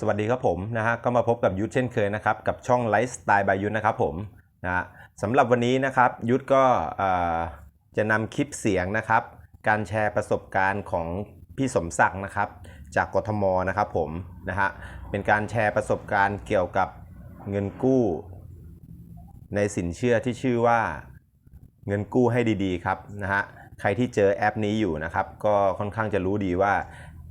สวัสดีครับผมนะฮะก็มาพบกับยุทธเช่นเคยนะครับกับช่องไลฟ์สไตล์บายยุทธนะครับผมนะฮะสำหรับวันนี้นะครับยุทธก็จะนำคลิปเสียงนะครับ การแชร์ประสบการณ์ของพี่สมศักดิ์นะครับ จากกทมนะครับผมนะฮะเป็นการแชร์ประสบการณ์เกี่ยวกับเงินกู้ ในสินเชื่อที่ชื่อว่าเงินกู้ให้ดีๆครับนะฮะใครที่เจอแอปนี้อยู่นะครับ ก็ค่อนข้างจะรู้ดีว่า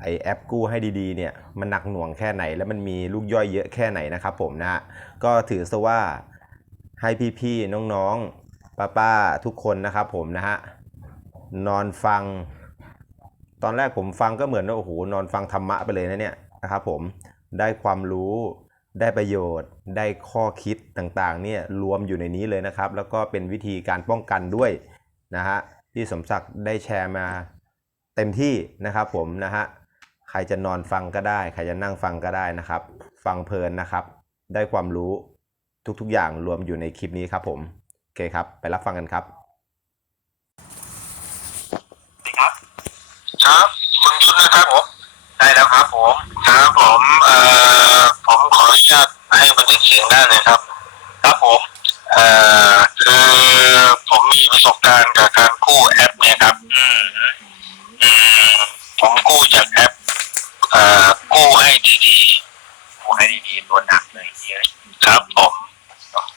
ไอแอปกู้ให้ดีๆเนี่ยมันหนักหน่วงแค่ไหน และมันมีลูกย่อยเยอะแค่ไหนนะครับผมนะฮะก็ถือซะว่าให้พี่ๆน้องๆป้าๆทุกคนนะครับผมนะฮะนอนฟัง ตอนแรกผมฟังก็เหมือนว่าโอ้โหนอนฟังธรรมะไปเลยนะเนี่ยนะครับผมได้ความรู้ได้ประโยชน์ได้ข้อคิดต่างๆเนี่ยรวมอยู่ในนี้เลยนะครับ แล้วก็เป็นวิธีการป้องกันด้วยนะฮะที่สมศักดิ์ได้แชร์มาเต็มที่นะครับผมนะฮะ ใครจะนอนฟังก็ได้ ใครจะนั่งฟังก็ได้นะครับ ฟังเพลินนะครับ ได้ความรู้ทุกๆ อย่างรวมอยู่ในคลิปนี้ครับผม โอเคครับ ไปรับฟังกันครับ ครับ ครับ คุณยุทธนะครับผม ได้แล้วครับผม ครับผมเอ่อผมขออนุญาตให้บันทึกเสียงได้เลยครับ ครับผมเอ่อคือผมมีประสบการณ์กับการกู้แอปเนี่ยครับ อืมอืมผมกู้จากแอป เอ่อกู้ให้ดีๆกู้ให้ดีๆตัวหนักเลยเยอะครับผม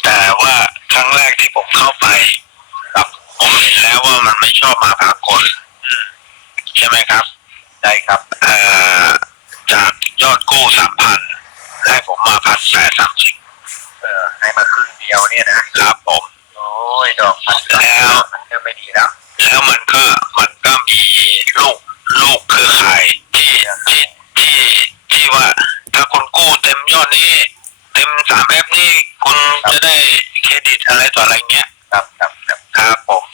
แต่ว่าครั้งแรกที่ผมเข้าไปครับผมเห็นแล้วว่ามันไม่ชอบมาพากลใช่ไหมครับได้ครับเอ่อจากยอดกู้สามพันให้ผมมาพันแปดสามสิบเออให้มาครึ่งเดียวเนี่ยนะครับผม โอ้ยดอกพันแล้วมันก็ไม่ดีแล้ว แล้วมันก็ มันก็มีลูก ลูกคือขายที่ที่ที่ที่ว่า ถ้าคุณกู้เต็มยอดนี้ เต็มสามแอปนี่คุณจะได้เครดิตอะไรต่ออะไรเงี้ย ครับครับครับครับผม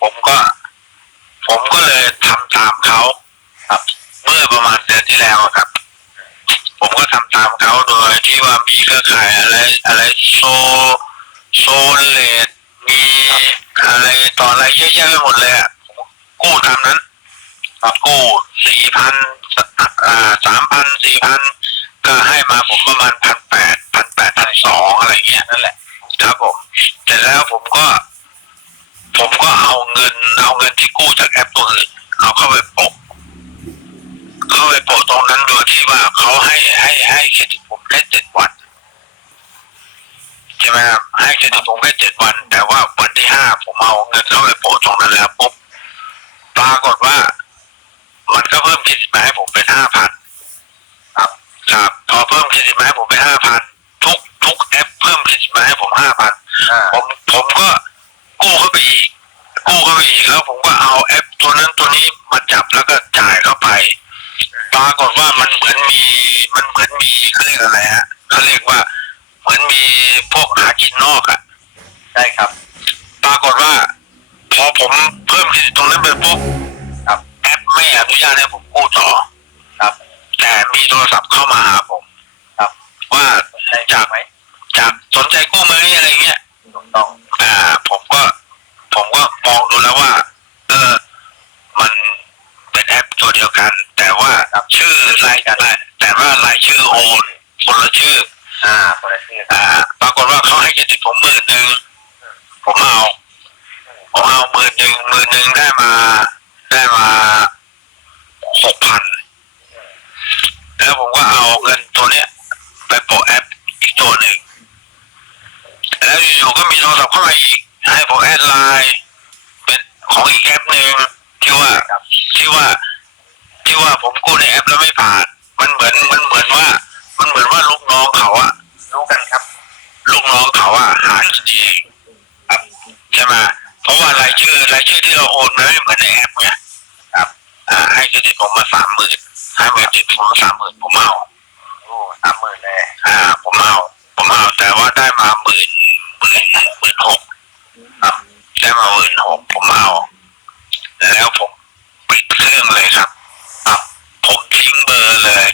ผมก็ ผมก็เลยทำตามเขาครับ เมื่อประมาณเดือนที่แล้วครับ ผมก็ทำตามเขาโดยที่ว่ามีเครือข่ายอะไร อะไรโซโซเลดมีอะไรต่ออะไรเยอะแยะไปหมดเลยอะผมกู้ตามนั้นครับ กู้สี่พันสามพันสี่พันก็ให้มาผมประมาณพันแปดพันสองอะไรเงี้ยนั่นแหละ ครับผมเสร็จแล้วผมก็ ผมก็เอาเงินเอาเงินที่กู้จากแอปตัวอื่นเอาเข้าไปโปะเข้าไปโปะตรงนั้นโดยที่ว่าเขาให้ให้ให้เครดิตผมแค่เจ็ดวันใช่ไหมครับให้เครดิตผมแค่เจ็ดวัน แต่ว่าวันที่ห้าผมเอาเงินเข้าไปโปะตรงนั้นแล้วปุ๊บปรากฏว่า มันก็เพิ่มเครดิตมาให้ผมเป็นห้าพันครับครับ พอเพิ่มเครดิตมาให้ผมเป็นห้าพันทุกทุกแอปเพิ่มเครดิตมาให้ผมห้าพันผมผมก็ กู้เข้าไปอีก กู้เข้าไปอีกแล้วผมก็เอาแอปตัวนั้นตัวนี้มาจับแล้วก็จ่ายเข้าไป ปรากฏว่ามันเหมือนมี มันเหมือนมีเขาเรียกอะไรฮะเขาเรียกว่า เหมือนมีพวกหากินนอกอะ่ะใช่ครับ ปรากฏว่า พอผมเพิ่มเครดิตตรงนั้นไปปุ๊บครับ แอปไม่อนุญาตให้ผมกู้ต่อ ครับ แต่มีโทรศัพท์เข้ามาหาผม ครับ ว่าจากไหมจากสนใจกู้ไหมอะไรเงี้ย ถูกต้อง อ่า ผมก็ ผมก็มองดูแล้วว่า เออ มันเป็นแอปตัวเดียวกัน แต่ว่าชื่อรายกันแต่ว่ารายชื่อโอนคนละชื่อ อ่าคนละชื่อ อ่า ปรากฏว่าเขาให้เครดิตผมหมื่นหนึ่งผมเอา ผมเอาหมื่นหนึ่งหมื่นหนึ่งได้มา ได้มาหกพัน แล้วผมก็เอาเงินตัวเนี้ย ไปโปะแอปอีกตัวหนึ่ง แล้ว อยู่ๆก็มีโทรศัพท์เข้ามาอีก ให้ผมแอดไลน์เป็นของอีกแอปหนึ่งที่ว่าที่ว่า ที่ว่าผมกู้ในแอปแล้วไม่ผ่าน มันเหมือนมันเหมือนว่า มันเหมือนว่าลูกน้องเขาอะรู้กันครับ ลูกน้องเขาอะหากินเองครับใช่ไหมเพราะว่ารายชื่อรายชื่อที่เราโอนมันไม่เหมือนในแอปไงครับ อ่า ให้เครดิตผมมาสามหมื่นให้เครดิตผมมาสามหมื่นผมเอาโอ้สามหมื่นเลยอ่า ผมเอาผมเอาแต่ว่าได้มาหมื่น หมื่นหมื่นหกครับได้มาหมื่นหกผมเอา แล้วผมปิดเครื่องเลยครับครับผมทิ้งเบอร์เลย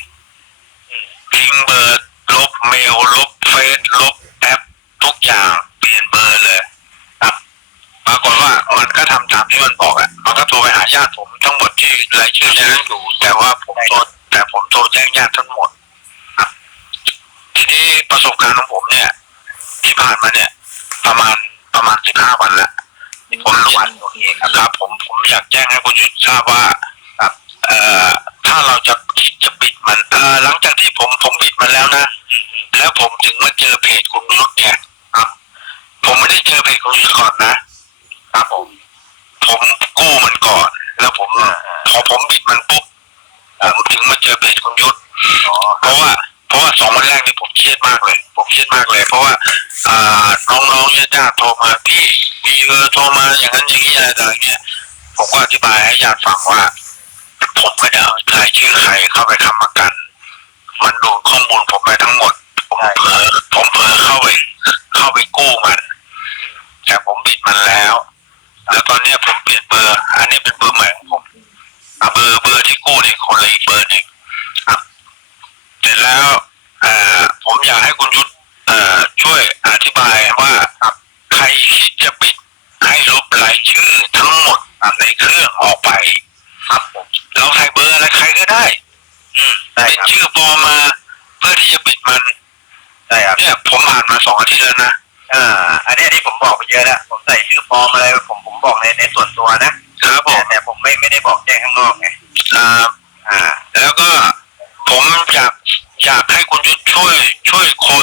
ทิ้งเบอร์ลบเมลลบเฟซลบแอปทุกอย่างเปลี่ยนเบอร์เลย ครับปรากฏว่ามันก็ทำตามที่มันบอกอะมันก็โทรไปหาญาติผมทั้งหมดที่รายชื่อนั้นอยู่ แต่ว่าผมโทรแต่ผมโทรแจ้งญาติทั้งหมดทีนี้ประสบการณ์ของผมเนี่ย ที่ผ่านมาเนี่ย ประมาณประมาณสิบห้าวันแล้วสิบห้าวันโอเคครับครับผมผมอยากแจ้งให้คุณยุทธทราบว่าครับเอ่อถ้าเราจะคิดจะปิดมันเอ่อหลังจากที่ผมผมปิดมันแล้วนะ แล้วผมถึงมาเจอเพจคุณยุทธเนี่ยครับ ผมไม่ได้เจอเพจคุณยุทธก่อนนะครับผม ผมกู้มันก่อน แล้วผมอ่าพอผมบิดมันปุ๊บผมถึงมาเจอเพจคุณยุทธอ๋อเพราะว่า เพราะว่าสองวันแรกเนี่ยผมเครียดมากเลย ผมเครียดมากเลย เพราะว่าอ่าน้องๆญาติๆโทรมาพี่มีเออโทรมาอย่างนั้นอย่างนี้อะไรต่างเงี้ยผมก็อธิบายให้ญาติฟังว่าผมไม่ได้เอารายชื่อใครเข้าไปทำประ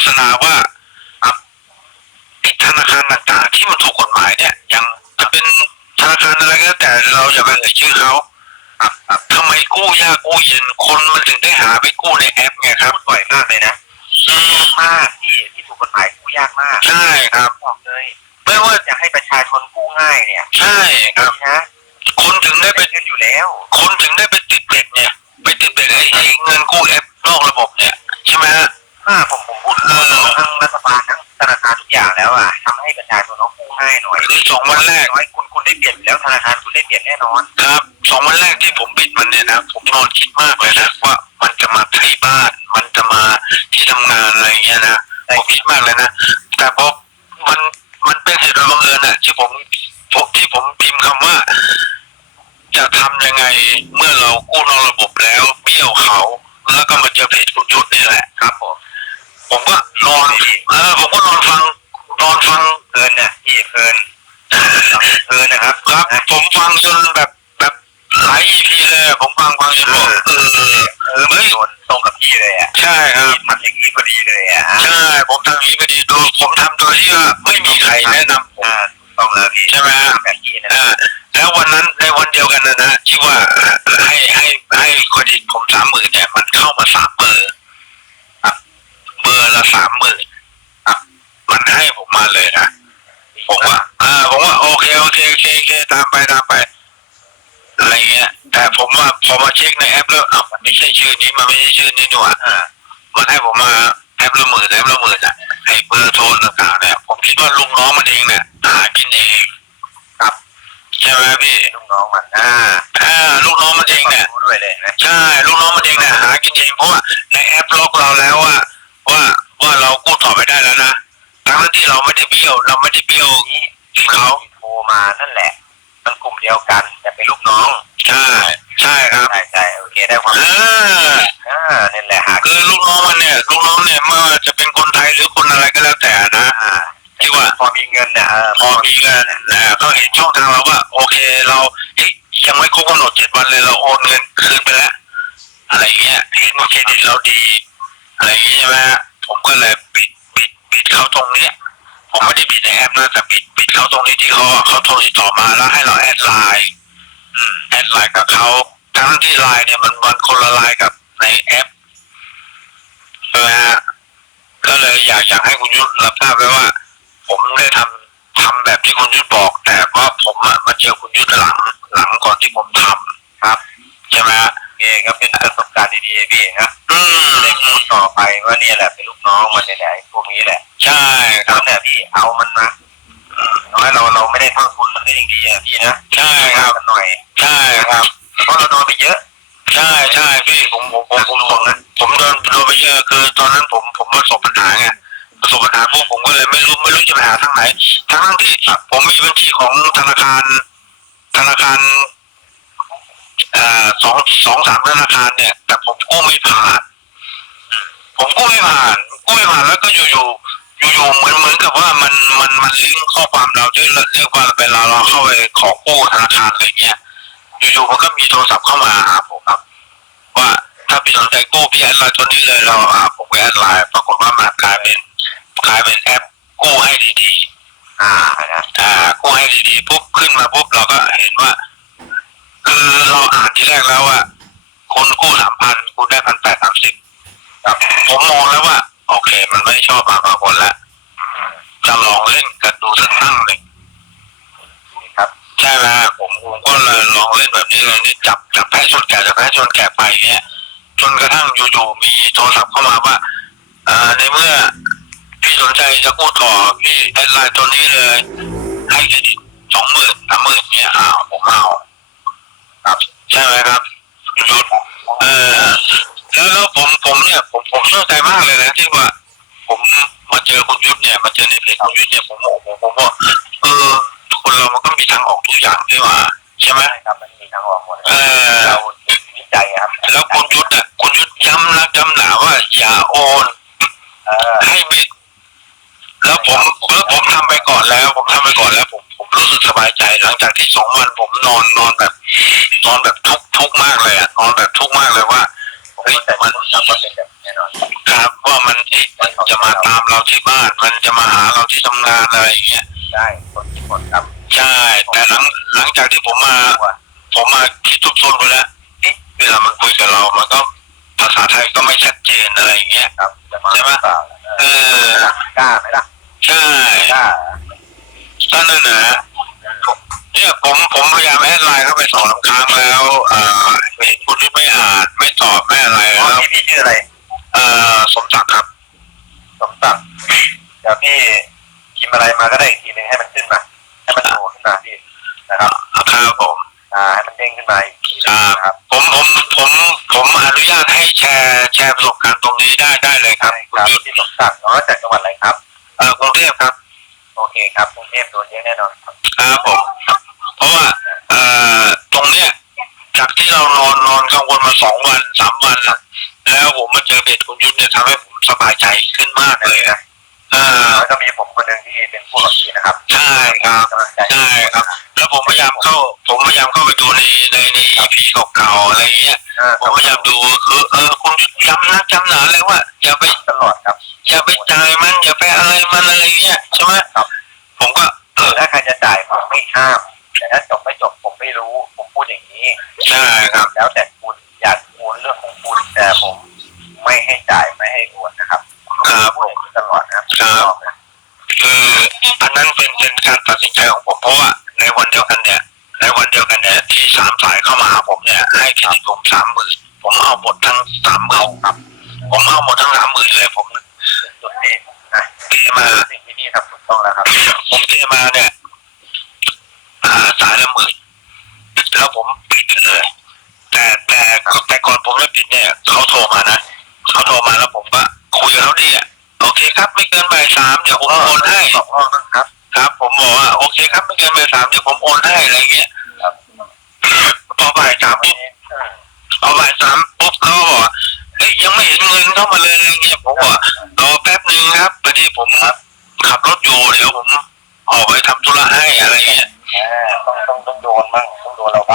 ษณาว่าครับไอ้ธนาคารต่างๆ ที่มันถูกกฎหมายเนี่ยยังจะเป็นธนาคารอะไรก็แล้วแต่เราอย่าไปเอ่ยชื่อเขาครับครับทำไมกู้ยากกู้เย็นคนมันถึงได้หาไปกู้ในแอปไงครับพูดบ่อยมากเลยนะอืมมากที่ที่ถูกกฎหมายกู้ยากมากใช่ครับบอกเลยไม่ว่าอยากให้ประชาชนกู้ง่ายเนี่ย ใช่ครับนะคนถึงได้ไปเป็นเงินอยู่แล้ว คนถึงได้ไปติดเบ็ดเนี่ย ไปติดเบ็ดไอ้ไอ้เงินกู้แอปนอกระบบเนี่ยใช่ไหมฮะ ถ้าผมผมพูดทั้งรัฐบาลทั้งธนาคารทุกอย่างแล้วอะทำให้ประชาชนเขากู้ง่ายหน่อยคือสองวันแรก น้อยคุณคุณได้เปลี่ยนอยู่แล้วธนาคารคุณได้เปลี่ยนแน่นอนครับสองวันแรกที่ผมบิดมันเนี่ยนะผมนอนคิดมากเลยนะว่ามันจะมาที่บ้าน มันจะมาที่ทำงานอะไรอย่างเงี้ยนะผมคิดมากเลยนะแต่พอมันมันเป็นเหตุโดยบังเอิญอะที่ผมผมที่ผมพิมพ์คำว่า จะทำยังไงเมื่อเรากู้นอกระบบแล้วเบี้ยวเขา แล้วก็มาเจอเพจคุณยุทธนี่แหละ ครับผม ผมก็นอนเออผมก็นอนฟังนอนฟังเพลินเนี่ยพี่เพลินเพลินนะครับครับนะผมฟังจนแบบแบบหลาย EP เลยอะผมฟังฟังจนบอกเออเออมันโดนตรงกับพี่เลยอะใช่ครับทำอย่างนี้พอดีเลยอะใช่ผมทำอย่างนี้ก็ดีโดยผมทำโดยที่ว่าไม่มีใครแนะนำผมอ่าถูกต้องแล้วพี่ใช่ไหมฮะทำแบบพี่นะอ่าแล้ววันนั้นในวันเดียวกันนะนะที่ว่าให้ให้ให้เครดิตผมสามหมื่นเนี่ยมันเข้ามาสามเบอร์ครับ เบอร์ละสามหมื่นครับมันให้ผมมาเลยนะผมว่าอ่าผมว่าโอเคโอเคโอเคโอเคตามไปตามไปอะไรเงี้ย แต่ผมว่าพอมาเช็คในแอปแล้วอ้าวมันไม่ใช่ชื่อนี้มันไม่ใช่ชื่อนี้นี่หว่าอ่ามันให้ผมมาแอปละหมื่นแอปละหมื่นอะไอ้เบอร์โทรต่างๆเนี่ยผมคิดว่าลูกน้องมันเองเนี่ยหากินเองครับใช่ไหมพี่ลูกน้องมันอ่าอ่าลูกน้องมันเองเนี่ยรู้ด้วยเลยนะใช่ลูกน้องมันเองเนี่ยหากินเองเพราะว่าในแอปล็อกเราแล้วว่า ว่าว่าเรากู้ต่อไปได้แล้วนะทั้งที่เราไม่ได้เบี้ยว เราไม่ได้เบี้ยวนี่ที่เขาโทรมานั่นแหละมันกลุ่มเดียวกันแต่เป็นลูกน้องใช่ใช่ครับใช่ใช่โอเคได้ความอ่าอ่านั่นแหละหาคือลูกน้องมันเนี่ยลูกน้องเนี่ยไม่ว่าจะเป็นคนไทยหรือคนอะไรก็แล้วแต่นะอ่าที่ว่าพอมีเงินเนี่ยเออพอมีเงินนะเขาเห็นช่องทางเราว่า โอเคเราเฮ้ยยังไม่ครบกำหนดเจ็ดวันเลยเราโอนเงินคืนไปแล้วอะไรเงี้ยเห็นว่าเครดิตเราดี อะไรอย่างเงี้ยใช่ไหมฮะผมก็เลยปิดปิดปิดเขาตรงเนี้ยผมไม่ได้ปิดในแอปนะแต่ปิดปิดเขาตรงนี้ที่เขาเขาโทรติดต่อมาแล้วให้เราแอดไลน์แอดไลน์กับเขาทั้งที่ไลน์เนี่ยมันมันคนละไลน์กับในแอปใช่ไหมฮะก็เลยอยากอยากให้คุณยุทธรับทราบไว้ว่า ผมได้ทำทำแบบที่คุณยุทธบอก แต่ว่าผมอะมาเจอคุณยุทธหลังหลังก่อนที่ผมทำครับใช่ไหมฮะ เคก็เป็นประสบการณ์ดีๆพี่นะอืมได้พูดต่อไปว่าเนี่ยแหละเป็นลูกน้องมันเนี่ยแหละไอ้พวกนี้แหละใช่คแล้รัวบเนี่ยพี่เอามันมาน้อยเราเราไม่ได้เท่าทุนมันก็ยังดีอะพี่นะใช่ครับ กันหน่อยใช่ครับ เพราะเราโดนไปเยอะใช่ใช่พี่ผมผมผมผมผมนะผมโดนโดนไปเยอะคือตอนนั้นผมผมประสบปัญหาไงประสบปัญหาพวกผมก็เลยไม่รู้ไม่รู้จะไปหาทางไหนทั้งที่ผมมีบัญชีของธนาคาร ธนาคารเอ่อ สองสองสามธนาคารเนี่ย แต่ผมกู้ไม่ผ่าน ผมกู้ไม่ผ่านกู้ไม่ผ่านแล้วก็อยู่อยู่อยู่ๆเหมือนเหมือนกับว่ามันมันมันลิงก์ข้อความเราที่เรียกว่าเวลาเราเข้าไปขอกู้ธนาคารอะไรเงี้ยอยู่ๆมันก็มีโทรศัพท์เข้ามาหาผมครับ ว่าถ้าพี่สนใจกู้พี่แอดไลน์ตัวนี้เลยเราอ่าผมก็แอดไลน์ปรากฏว่ามันกลายเป็นกลายเป็นแอปกู้ให้ดีๆ อ่าอ่ากู้ให้ดีๆปุ๊บขึ้นมาปุ๊บเราก็เห็นว่า คือเราอ่านที่แรกแล้วว่าคุณกู้สามพันคุณได้พันแปดสามสิบกับผมมองแล้วว่า โอเค มันไม่ชอบมาพากลแล้วจะลองเล่นกันดูสักตั้งหนึ่งครับใช่ไหมผมผมก็เลยลองเล่นแบบนี้เลยนี่จับจับแพ้ชนแกะจับแพ้ชนแกะไปเงี้ยจนกระทั่งอยู่ๆมีโทรศัพท์เข้ามาว่าเอ่อในเมื่อ พี่สนใจจะกู้ต่อพี่แอดไลน์ตัวนี้เลย ให้เครดิตสองหมื่นสามหมื่นเนี่ยอ้าวผมเอา ครับใช่ไหมครับหยุดเออแล้วแล้วผมผมเนี่ยผมผมเชื่อใจมากเลยนะที่ว่า ผมมาเจอคุณยุทธเนี่ยมาเจอในเพจคุณยุทธเนี่ยผมโอ้โหผมว่าเออคนเรามันก็มีทางออกทุกอย่างนี่หว่าใช่ไหมใช่ครับมันมีทางออกหมดเออเราวิจัยครับ แล้วคุณยุทธอะคุณยุทธย้ำนักย้ำหนาว่า อย่าโอนเออให้บิดแล้วผมแล้วผมทำไปก่อนแล้ว ผมทำไปก่อนแล้ว ผมผม รู้สึกสบายใจหลังจากที่สองวันผมนอนนอนแบบ นอนแบบทุกข์ทุกข์มากเลยอะนอนแบบทุกข์มากเลยว่าผมเฮ้ยแต่มัมันนทำว่าเป็นแบบแน่นอนครับว่ามันเอ๊ะมันจะมาตามเราที่บ้าน มันจะมาหาเราที่ทำงานอะไรอย่างเงี้ยได้ผลที่ผลครับใช่ แต่หลังหลังจากที่ผมมาตัวผมมาคิดทบทวนไปแล้วเอ๊ะเวลามันคุยกับเรา มันก็ภาษาไทยก็ไม่ชัดเจนอะไรอย่างเงี้ยครับจะมาหรือเปล่าเออกล้าไหมล่ะใช่กล้าก็ นั่นนะเนี่ยผมผมพยายามแอดไลน์เข้าไปสองสามครั้งแล้วเอ่อเห็นคุณที่ไม่อ่านไม่ตอบไม่อะไรอ๋อแล้วพี่พี่ชื่ออะไรเอ่อสมศักดิ์ครับสมศักดิ์เดี๋ยวพี่พิมพ์อะไรมาก็ได้อีกทีหนึงให้มันขึ้นมาให้มันโผล่ขึ้นมาพี่นะครับครับผม อ่าให้มันเด้งขึ้นมาอีกทีหนึงนะครับ ผมผมผมผมอนุญาตให้แชร์แชร์ประสบการณ์ตรงนี้ได้ได้เลยครับใช่คุคณรับยุทธพี่สมศักดิ์เนาะจากจังหวัดอะไรครับ เอ่อกรุงเทพครับ โอเคครับกรุงเทพโดนเยอะแน่นอนครับครับผมเพราะว่าเอ่อตรงเนี้ยจากที่เรานอนนอนกังวลมาสองวันสามวันแล้วผมมาเจอเพจคุณยุทธเนี่ยทำให้ผมสบายใจขึ้นมากเลยนะ ออแล้วก็มีผมคนหนึ่งที่เป็นผู้กับพี่นะครับใช่ครับกำลังใจใช่ครับ แล้วผมพยายามเข้า ผมพยายามเข้าไปดูในในในพีเก่าๆอะไรเงี้ยอ่าผมพยายามดูคือเออคุณยุทธย้ำนะจำหนาเลยว่าอย่าไปตลอดครับอย่าไปจ่ายมันอย่าไปอะไรมันอะไรเงี้ยใช่ไหมครับผมก็เออถ้าใครจะจ่ายผมไม่ห้ามแต่ถ้าจบไม่จบผมไม่รู้ ผมพูดอย่างนี้ใช่ครับแล้วแต่คุณอยากโอนเรื่องของคุณแต่ผมไม่ให้จ่ายไม่ให้โอนนะครับ ครับพูดอย่างนี้ตลอดนะครับครับคืออันนั้นเป็นเป็นการตัดสินใจของผมเพราะว่าในวันเดียวกันเนี่ย ในวันเดียวกันเนี่ยที่สามสายเข้ามาหาผมเนี่ยให้เครดิตผมสามหมื่น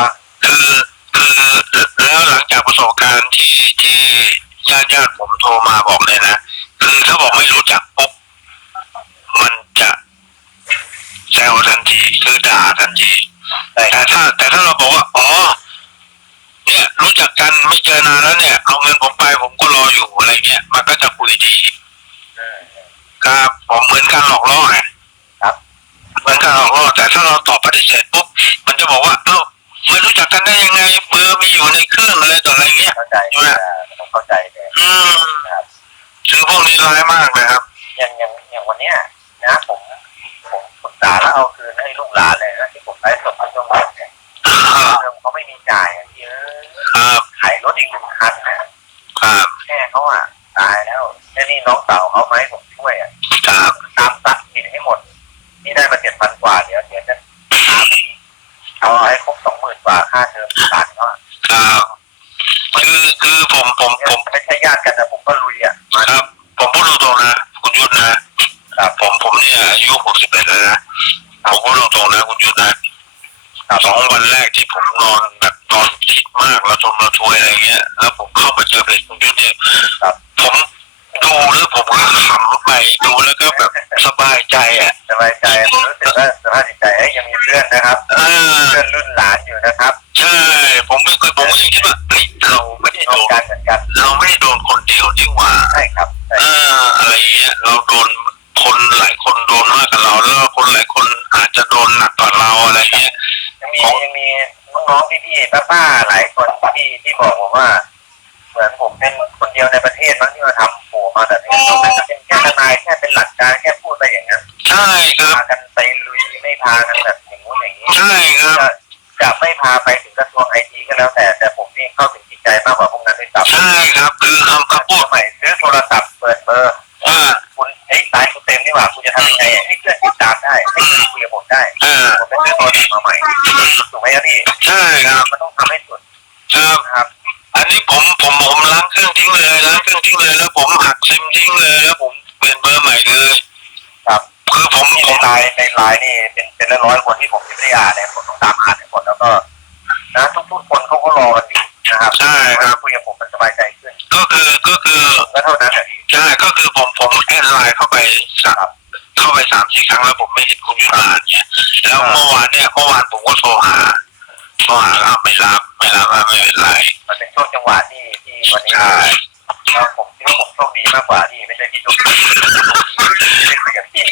างต้องโดนเราคือคือแล้วหลังจากประสบการณ์ที่ที่ญาติญาติผมโทรมาบอกเลยนะ เขาอะตายแล้วแล้วนี่น้องสาวเขาไหมผมช่วยอะครับตามตัดบินให้หมด นี่ได้มาเจ็ดพันกว่าเดี๋ยวเดี๋ยวจะตามพี่เอาให้ครบสองหมื่นกว่าค่าเทอมหลานเขาอะครับคือคือผมผมผมไม่ใช่ญาติกันแต่ผมก็ลุยอะมาครับ ผมพูดตรงๆนะคุณยุทธนะครับยุหกสิบเอ็ดแล้วนะผมพูดตรงๆนะคุณยุทธนะสองวันแรกที่ผมนอนแบบนอนคิดมากแล้วทมระทวยอะไรเงี้ย แล้วผมเข้ามาเจอเพจคุณยุทธเนี่ย ครับ ผมดูแล้วผมก็ ขำไปดูแล้วก็แบบสบายใจอะ สบายใจผมรู้สึกว่าสภาพจิตใจเอ้ยยังมีเพื่อนนะครับเออ เพื่อนรุ่นหลานอยู่นะครับใช่ ผมไม่เคยผมก็ยังคิดว่าเฮ้ยเราไม่ได้ร่โดวมนกันเหมือนกันเราไม่ได้โดนคนเดียวนี่หว่าใช่ครับใช่เอออะไรเงี้ยเราโดนคนหลายคนโดนมากกว่าเราแล้วคนหลายคนอาจจะโดนหนักกว่าเราอะไรเงี้ย ยังมียังมีน้องๆพี่ๆป้าๆหลายคนที่ที่บอกผ มว่าเหมือนผมเป็นคนเดียวในประเทศมั้งที่มาทำโผล่มาแบบนี้ต้องเป็นเป็นแค่ทนายแค่เป็นหลักการแค่พูดไปอย่างนั้นใช่ครับพากันไปลุยไม่พากันแบบอย่างนู้นอย่างนี้ใช่ครับจะจะไม่พาไปถึงกระทรวงไอทีก็แล้วแต่แต่ผมนี่เข้าถึงจิตใจมากกว่าพวกนั้นด้วยซ้ำใช่ครับคือคำคำพูดใหม่ซื้อโทรศัพท์เปิดเบอร์ว่าคุณเอ้ยสายคุณเต็มนี่หว่าคุณจะทำยังไงให้เพื่อนติดตามได้ให้เพื่อนคุยกับผมได้เออผมไปซื้อโทรศัพท์มาใหม่ถูกไหมครับพี่ใช่ครับมันต้องทำให้สุดครับนะครับ อันนี้ผมผมผมล้างเครื่องทิ้งเลยล้างเครื่องทิ้งเลยแล้วผมหักซิมทิ้งเลยแล้วผมเปลี่ยนเบอร์ใหม่เลย ครับคือผมนี่ผในมไลน์ในไลน์นี่เป็นเป็นร้อยๆคนที่ผมไม่ได้อ่านเนี่ยผมต้องตามอ่านให้หมดแล้วก็ นะทุกๆคนเขาก็รอกันอยู่นะครับใช่ครับ คุยกับผมมันสบายใจขึ้นก็คือก็คือก็เท่านั้นแหละพี่ใช่ก็คือผมผมแอดไลน์เข้าไปสามเข้าไปสามสี่ครั้งแล้วผมไม่เห็นคุณยุทธอ่านเนี่ยแล้วเมื่อวานเนี่ยเมื่อวานผมก็โทรหา โทรหาอ้าวไม่รับไม่รับว่าไม่เป็นไรมันเป็นช่วงจังหวะที่ที่วันนี้ใช่แล้วผมคิดว่าผมโชคดีมากกว่าที่ไม่ใช่พี่โชคดีที่ได้คุยกับพี่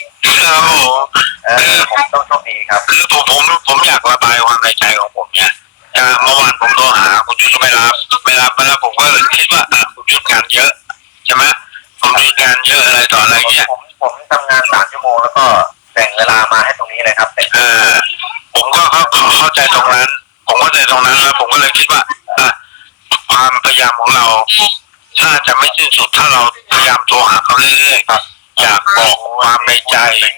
ครับผมเออผมต้องโชคดีครับคือผมผมผมอยากระบายความในใจของผมเนี่ยอ่าเมื่อวานผมโทรหาคุณยุทธก็ไม่รับไม่รับไม่รับผมก็เลยคิดว่าอะคุณยุทธงานเยอะใช่ไหมคุณยุทธงานเยอะอะไรต่ออะไรเงี้ยผมผมทำงานสามชั่วโมงแล้วก็แบ่งเวลามาให้ตรงนี้เลยครับเป็นเออผมก็เข้าเข้าใจตรงนั้น ผมเข้าใจตรงนั้นแล้วผมก็เลยคิดว่าอะความพยายามของเรา น่าจะไม่สิ้นสุดถ้าเราพยายามโทรหาเขาเรื่อยๆครับ อยากบอกความในใจ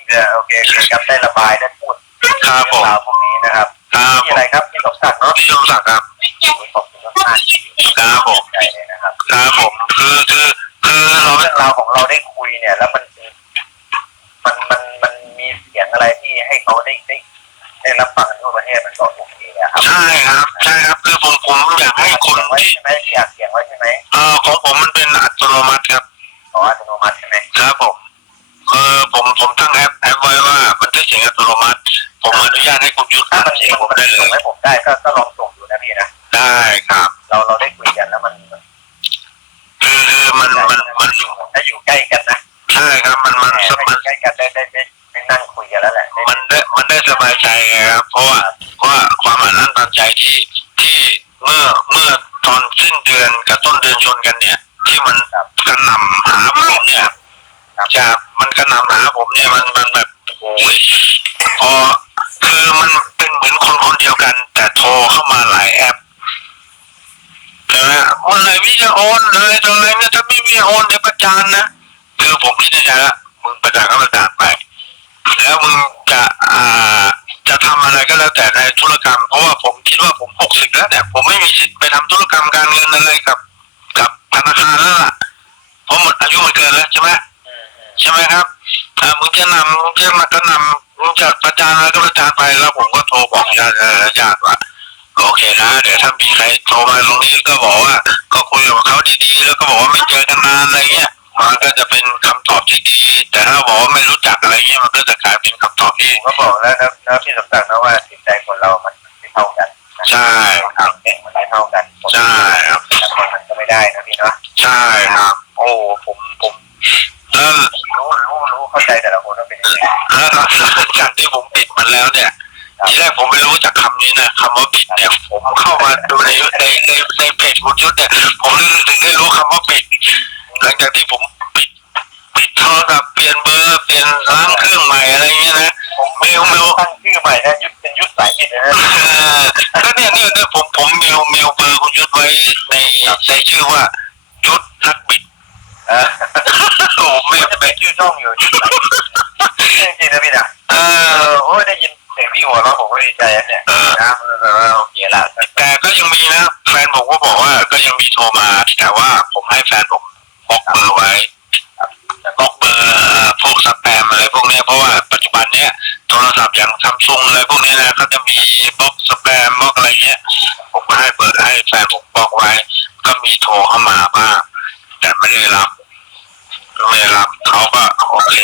เออโอเคโอเคครับได้ระบายได้พูดครับผมเรื่องราวพวกนี้นะครับครับที่ผอะไรมครับที่สมศักดิ์เนาะพี่สมศักดิ์ครับขอบคุณมากๆครับผมใจเลยนะครับครับผมคือคือคือเราเรื่องราวของเราได้คุยเนี่ย แล้วมันมันมันมันมีเสียงอะไรที่ให้เขาได้ได้ได้รับฟังกันทั่วประเทศมันก็โอเค นะครับใช่ครับ ใช่ครับ คือผมผมอยากให้คนไว้ที่ใช่ไหมที่อัดเสียงไว้ใช่ไหมเอ่อของผมมันเป็นอัตโนมัติครับขออัตโนมัติใช่ไหมครับผมเออผมผมตั้งแอปแอปไว้ว่าบันทึกเสียงอัตโนมัติ ผมอนุญาตให้คุณยุทธถ้าอัมัดนเสียงผมมันได้เลส่งย ให้ผมได้ก็ก็ลองส่งดูนะพี่นะได้ครับ เราเราได้คุยกันแล้วมันมันคือคือมันมันมัน ถ้าอยู่ใกล้กันนะใช่ครับ มันมันแหมสถ้าอมันยู่ใกล้กันได้ได้ได้ได้นั่งคุยกันแล้วแหละได้มันได้มันได้สบายใจไงครับ เพราะว่าเพรา ที่ที่เมื่อเมื่อตอนสิ้นเดือนกับต้นเดือนชนกันเนี่ย ที่มันกระหน่ำหาผมเนี่ยจากมันกระหน่ำหาผมเนี่ยมันมันแบบโอ้ยพอคือมันเป็นเหมือนคนคนเดียวกัน แต่โทรเข้ามาหลายแอปใช่ไหมเมื่อไหร่พี่จะโอนเลยตอนไหนเนี่ยถ้าไม่มีโอนเดี๋ยวประจานนะคือผมคิดในใจละมึงประจานก็ประจานไป แล้วมึงจะอ่าจะทำอะไรก็แล้วแต่ใน ธุรกรรม เพราะว่าผมคิดว่าผมหกสิบแล้วเนี่ยผมไม่มีสิทธิ์ไปทำธุรกรรมการเงินอะไรกับ กับธนาคารแล้วล่ะเพราะหมดอายุมันเกินแล้วใช่ไหมอืมอืมใช่ไหมครับอ่ามึงจะนำมึงจะมากระนำมึงจะประจานอะไรก็ประจานไปแล้วผมก็โทรบอกญาติเอ่อญาติว่าโอเคนะเดี๋ยวถ้ามีใครโทรมาตรงนี้ก็บอกว่า ก็คุยกับเขาดีๆ แล้วก็บอกว่าไม่เจอกันนานอะไรเงี้ย มันก็จะเป็นคำตอบที่ดี แต่ถ้าบอกว่าไม่รู้จักอะไรเงี้ยมันก็จะกลายเป็นคำตอบที่ผมก็บอกแล้วนะนะพี่สมศักดิ์นะว่าจิตใจคนเรามันไม่เท่ากันนะใช่ครับเก่งมันไม่เท่ากันผมใช่ครับแต่คนมันก็ไม่ได้นะพี่เนาะใช่ครับโอ้ผมผมแล้วรู้รู้รู้เข้าใจแต่ละคนว่าเป็นยังไงแล้วหลังจากที่ผมปิดมันแล้วเนี่ยทีแรกผมไม่รู้จักคำนี้นะคำว่าปิดเนี่ยผมเข้ามาดูในในในในเพจคุณยุทธเนี่ยผมถึงได้รู้คำว่าปิด หลังจากที่ผมปิดปิดโทรศัพท์เปลี่ยนเบอร์เปลี่ยนล้างเครื่องใหม่อะไรเงี้ยนะผมเมลเมลตั้งชื่อใหม่นะยุทธเป็นยุทธสายปิดนะเออก็เนี่ยเนี่ยเนี่ยผมผมเมลเมลเบอร์คุณยุทธไว้ในในชื่อว่ายุทธนักบิดเออโอ้ไม่มันจะไม่เป็นชื่อช่องอยู่ยุทธสายปิดจริงๆนะพี่นะเอเอออโอ้ยได้ยินเสียงพี่หัวเราะผมก็ดีใจนะเนี่ยนะเออโอเคละแต่ก็ยังมีนะแฟนผมก็บอกว่าก็ยังมีโทรมาแต่ว่าผมให้แฟนผมบ ล็อกเบอร์ไว้บล็อกเบอร์พวกสแปมอะไรพวกนี้เพราะว่าปัจจุบันนี้โทรศัพท์อย่างซัมซุงอะไรพวกนี้นะก็จะมีบล็อกสแปมบล็อกอะไรเงี้ยผมก็ให้เบอร์ให้แฟนผมบล็อกไว้ ก็มีโทรเข้ามาบ้างแต่ไม่ได้รับไม่ได้รับเขาก็โอเค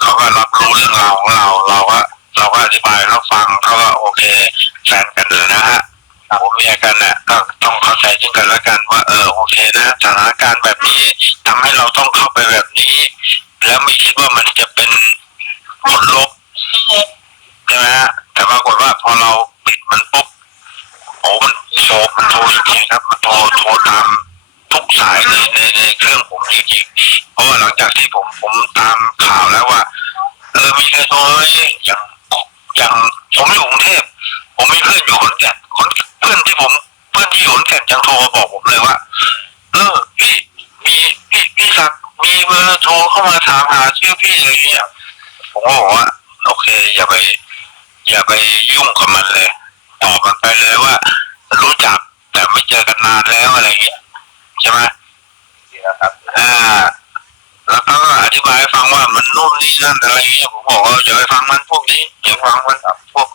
เขาก็รับรู้เรื่องราวของเราเราก็เราก็อธิบายเขาฟังเขาก็โอเคแฟนกันเลยนะฮะผมเมียกันเนี่ยก็ต้องเข้าใจซึ่งกันและกันว่าเออ โอเคนะสถานการณ์แบบนี้ทำให้เราต้องเข้าไปแบบนี้ แล้วไม่คิดว่ามันจะเป็นผลลบใช่ไหมฮะแต่ปรากฏว่าพอเราปิดมันปุ๊บโอ้มันโทรมันโทรจริงครับ มันโทรโทรตามทุกสายในในในเครื่องผมจริงๆเพราะว่าหลังจากที่ผมผมตามข่าวแล้วว่าเออมีใครโทรอย่างอย่างผมอยู่กรุงเทพผมมีเพื่อนอยู่ขอนแก่นขอนเพื่อนที่ผมเพื่อนที่อยู่ขอนแก่นยังโทรมาบอกผมเลยว่า เออพี่มีพี่พี่ศักดิ์มีเบอร์โทรเข้ามาถามหาชื่อพี่อะไรเงี้ยผมก็บอกว่าโอเค อย่าไป อย่าไปยุ่งกับมันเลยตอบมันไปเลยว่า รู้จักแต่ไม่เจอกันนานแล้วอะไรเงี้ยใช่ไหมดีนะครับอ่าแล้วเขาก็อธิบายให้ฟังว่ามันนู่นนี่นั่นอะไรเงี้ยผมบอกว่าอย่าไปฟังมันพวกนี้อย่าฟังมันพวก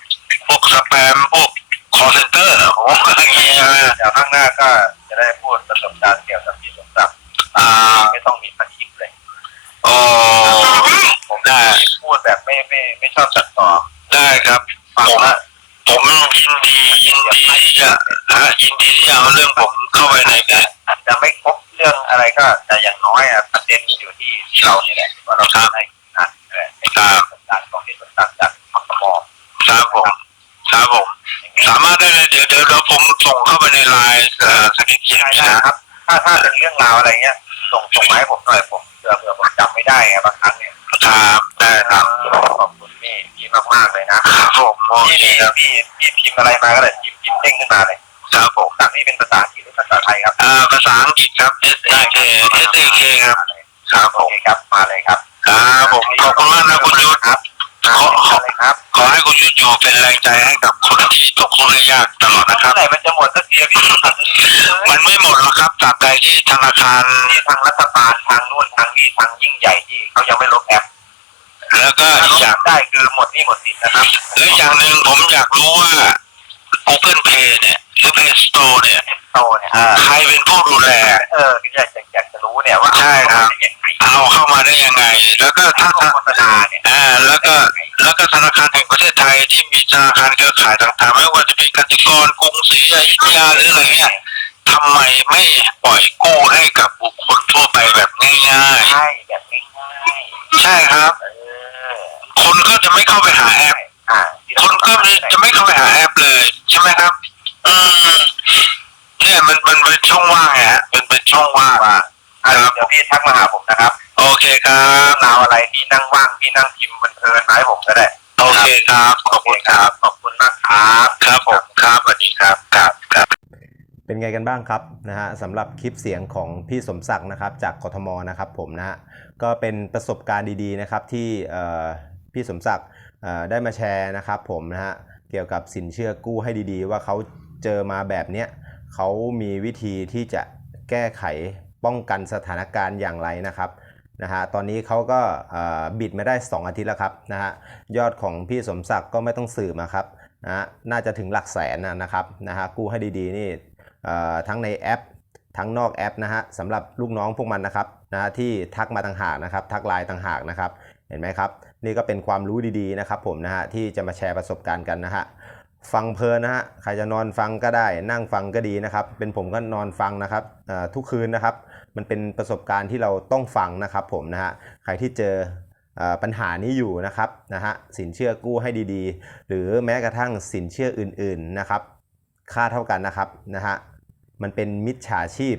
พวกสแปมพวก คอเซนเตอร์ผมว่าอะไรเงี้ยนะเดี๋ยวข้างหน้าก็จะได้พูดประสบการณ์เกี่ยวกับพี่สมศักดิ์อ่าไม่ต้องมีสคริปต์เลยโอ้ผมได้พูดแบบไม่ไม่ไม่ชอบตัดต่อได้ครับฟังผมแล้วผมยินดียินดีที่จะฮะยินดีที่จะเอาเรื่องผมเข้าไปในแอาจจะไม่ครบเรื่องอะไรก็แต่อย่างน้อยอะประเด็นอยู่ที่ที่เราเนี่ยแหละว่าเราทำให้อ่านเออให้การประสบการณ์ของพี่สมศักดิ์จากพมครับผม ครับผมอย่างนี้สามารถได้เลยเดี๋ยวเดี๋ยวเดี๋ยวผมส่งเข้าไปในไลน์เอ่อสกิปเสียงใช่นี่ได้นะครับถ้าถ้าเป็นเรื่องราวอะไรเงี้ย ส่งส่งมาให้ผมหน่อยผมเผื่อเผื่อผมจำไม่ได้ไงบางครั้งเนี่ยครับได้ครับขอบคุณพี่พี่มากๆเลยนะครับผมโอพี่เคพี่ครับพี่พี่พิมพ์อะไรมาก็ได้พิมพ์พิมพ์เด้งขึ้นมาเลยครับผมสั่งนี่เป็นภาษาอังกฤษหรือภาษาไทยครับอ่าภาษาอังกฤษครับ S A K S A K ครับ ครับผโอมเคครับมาเลยครับครับผมขอบคุณมากนะคุณยุทธ ครับ ขอขอมาเลยครับขอให้คุณยุทธอยู่เป็นแรงใจให้กับคนที่ตกทุกข์ได้ยากตลอดนะคเมื่รับ อไหร่มันจะหมดสักทีพี่มันไม่หมดหรอกครับตราบใดที่ธนาคาร ที่ทางรัฐบาลทางนู่นทางนี่ทางยิ่งใหญ่ที่เขายังไม่ลบแอปแล้วก็ถ้าอีลกอย่างบได้คือหมดหนี่หมดสินนะครับและอย่างหนึ่งผมอยากรู้ว่า Open Pay เนี่ยหรือ Play Store เนี่ยโตเนี่ย ใครเป็นผู้ดูแล เอออยากจะอยากจะรู้เนี่ยว่าใช่ครับเอาเข้ามาได้ยังไง เอาเข้ามาได้ยังไง แล้วก็ถ้าถ้าโฆษณาเนี่ยอ่าแล้วก็แล้วก็ธนาคารแห่งประเทศไทยที่มีธนาคารเครือข่ายต่างๆไม่ว่าจะเป็นกสิกรกรุงศรีอยุธยาหรืออะไรเงี้ยทำไมไม่ปล่อยกู้ให้กับบุคคลทั่วไปแบบง่ายใช่แบบง่ายๆ ใช่ครับ ๆเออคนก็จะไม่เข้าไปหาแอป อ่าคนก็จะไม่เข้าไปหาแอปเลยใช่ไหมครับ อืมเนี่ยมันมันเป็นช่องว่างไงฮะเป็นเป็นช่องว่างว่า อะเดี๋ยวพี่ทักมาหาผมนะครับโอเคครับเรื่องราวอะไรที่นั่งว่างที่นั่งพิมพ์เพลินๆมาให้ผมก็ได้โอเคครับขอบคุณครับขอบคุณมากครับครับผมครับสวัสดีครับครับครับ เป็นไงกันบ้างครับนะฮะสำหรับคลิปเสียงของพี่สมศักดิ์นะครับ จากกทมนะครับผมนะฮะก็เป็นประสบการณ์ดีๆนะครับที่เอ่อพี่สมศักดิ์เอ่อได้มาแชร์นะครับผมนะฮะเกี่ยวกับสินเชื่อกู้ให้ดีๆ ว่าเขาเจอมาแบบเนี้ยเขามีวิธีที่จะแก้ไข ป้องกันสถานการณ์อย่างไรนะครับนะฮะตอนนี้เขาก็บิดมาได้ 2 อาทิตย์แล้วครับนะฮะยอดของพี่สมศักดิ์ก็ไม่ต้องสืบนะครับนะฮะน่าจะถึงหลักแสนนะครับนะฮะกู้ให้ดีๆนี่ทั้งในแอป ทั้งนอกแอปนะฮะสำหรับลูกน้องพวกมันนะครับนะฮะที่ทักมาต่างหากนะครับ ทักไลน์ต่างหากนะครับเห็นไหมครับ นี่ก็เป็นความรู้ดีๆนะครับผมนะฮะที่จะมาแชร์ประสบการณ์กันนะฮะฟังเพลินนะฮะใครจะนอนฟังก็ได้นั่งฟังก็ดีนะครับ เป็นผมก็นอนฟังนะครับทุกคืนนะครับ มันเป็นประสบการณ์ที่เราต้องฟังนะครับผมนะฮะใครที่เจอปัญหานี้อยู่นะครับนะฮะสินเชื่อกู้ให้ดีๆ หรือแม้กระทั่งสินเชื่ออื่นๆนะครับค่าเท่ากันนะครับนะฮะมันเป็นมิจฉาชีพ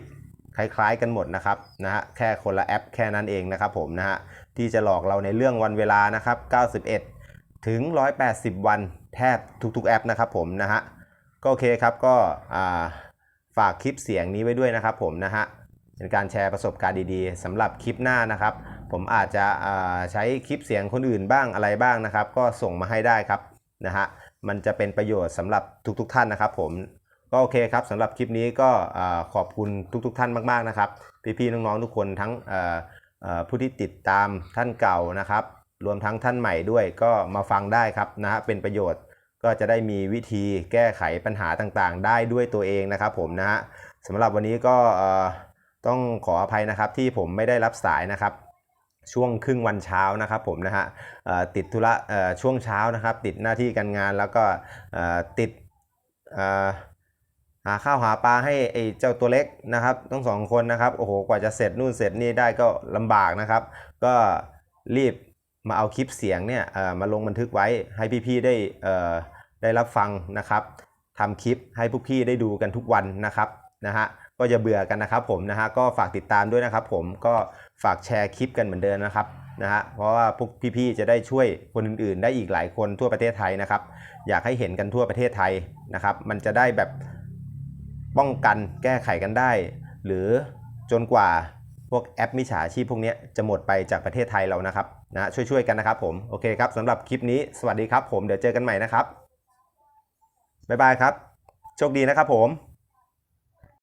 คล้ายๆกันหมดนะครับนะฮะแค่คนละแอปแค่นั้นเองนะครับผมนะฮะที่จะหลอกเราในเรื่องวันเวลานะครับ 91 ถึง 180 วันแทบทุกๆแอปนะครับผมนะฮะก็โอเคครับก็ฝากคลิปเสียงนี้ไว้ด้วยนะครับผมนะฮะ เป็นการแชร์ประสบการณ์ดีๆสำหรับคลิปหน้านะครับ ผมอาจจะใช้คลิปเสียงคนอื่นบ้างอะไรบ้างนะครับ ก็ส่งมาให้ได้ครับนะฮะมันจะเป็นประโยชน์สำหรับทุกๆท่านนะครับ ผมก็โอเคครับสำหรับคลิปนี้ก็ขอบคุณทุก ๆ ท่านมากๆนะครับ พี่ๆน้องๆทุกคนทั้งผู้ที่ติดตามท่านเก่านะครับ รวมทั้งท่านใหม่ด้วยก็มาฟังได้ครับนะฮะเป็นประโยชน์ก็จะได้มีวิธีแก้ไขปัญหาต่างๆ ได้ด้วยตัวเองนะครับ ผมนะฮะสำหรับวันนี้ก็ ต้องขออภัยนะครับที่ผมไม่ได้รับสายนะครับ ช่วงครึ่งวันเช้านะครับผมนะฮะติดธุระช่วงเช้านะครับ ติดหน้าที่การงานแล้วก็ติดหาข้าวหาปลาให้ไอ้เจ้าตัวเล็กนะครับทั้งสองคนนะครับโอ้โหกว่าจะเสร็จนู่นเสร็จนี่ได้ก็ลำบากนะครับ ก็รีบมาเอาคลิปเสียงเนี่ยมาลงบันทึกไว้ให้พี่ๆได้ได้รับฟังนะครับทำคลิปให้พวกพี่ได้ดูกันทุกวันนะครับนะฮะ ก็จะเบื่อกันนะครับผมนะฮะก็ฝากติดตามด้วยนะครับผมก็ฝากแชร์คลิปกันเหมือนเดิมนะครับนะฮะเพราะว่าพวกพี่ๆจะได้ช่วยคนอื่นๆ ได้อีกหลายคนทั่วประเทศไทยนะครับ อยากให้เห็นกันทั่วประเทศไทยนะครับ มันจะได้แบบป้องกันแก้ไขกันได้ หรือจนกว่าพวกแอปมิจฉาชีพพวกนี้จะหมดไปจากประเทศไทยเรานะครับนะช่วยๆกันนะครับผมโอเคครับสำหรับคลิปนี้สวัสดีครับผมเดี๋ยวเจอกันใหม่นะครับบ๊ายบายครับ โชคดีนะครับผม